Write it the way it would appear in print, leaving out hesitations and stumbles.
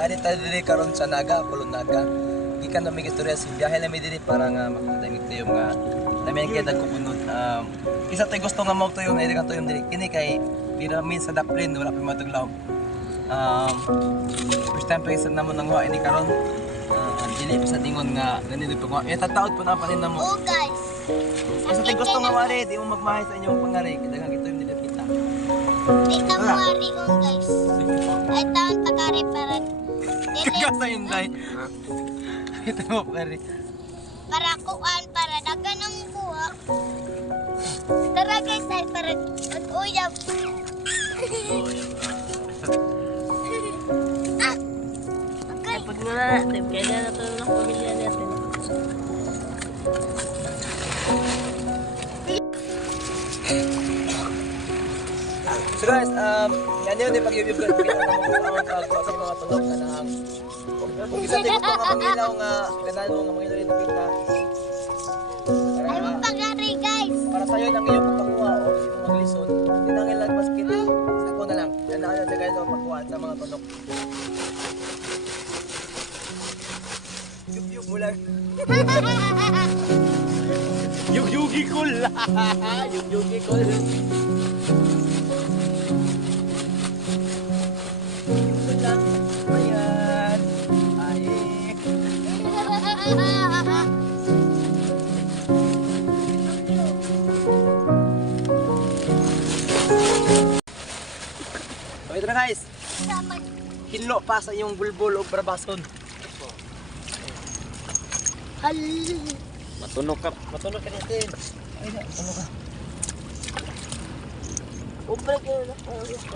Nari tayo diri karon sa Naga, Pulong Naga. Gikan na may istorya si biyahe na may diri para nga makita tayo nga namin kay dagkumunod. Isa tayo gusto nga mo tuyo na ilikan tuyo diri. Kini kay piramin sa Daplin wala pa matuglaw. First time pa isa namo nang wa ini karon. Dili pa sa tingon nga ganito pag tataod po na panin namo. Oh guys. Isa tayo gusto nga wari, di mo magmahay sa inyong pangari. Kadagang ito yung nilapita. Di ka mawari on guys. Ay taon takari para dili. Kagasa yun day. Ito mo pangari. Para kuan para dagan ang buha. Tara guys ay para uyab. Ah. Okay. Pag nga natin, kaya na ito ng pamilya natin. So guys, yan yun yung pag-i-vlog. Kita na mo kung sa mga tulog na nang kung isa tayo kung paminaw nga ganahan mo nga mga ilo kita. Ay mo pagari guys. Para sa'yo nang iyong pagpakuha o hindi mo maglisod. Hindi nang ilang basket. Sako na lang. Yan na kayo sa guys ang pagkuha sa mga tulog. Yup-yup mo lang. Yug-yugi ko lang. Yug-yugi ko lang. Ayan. Ay. So ito na guys. Hinlo pa sa iyong bulbul o brabason. Hal. Matunog ka natin. Ay, matunog ka. Ubre kayo na.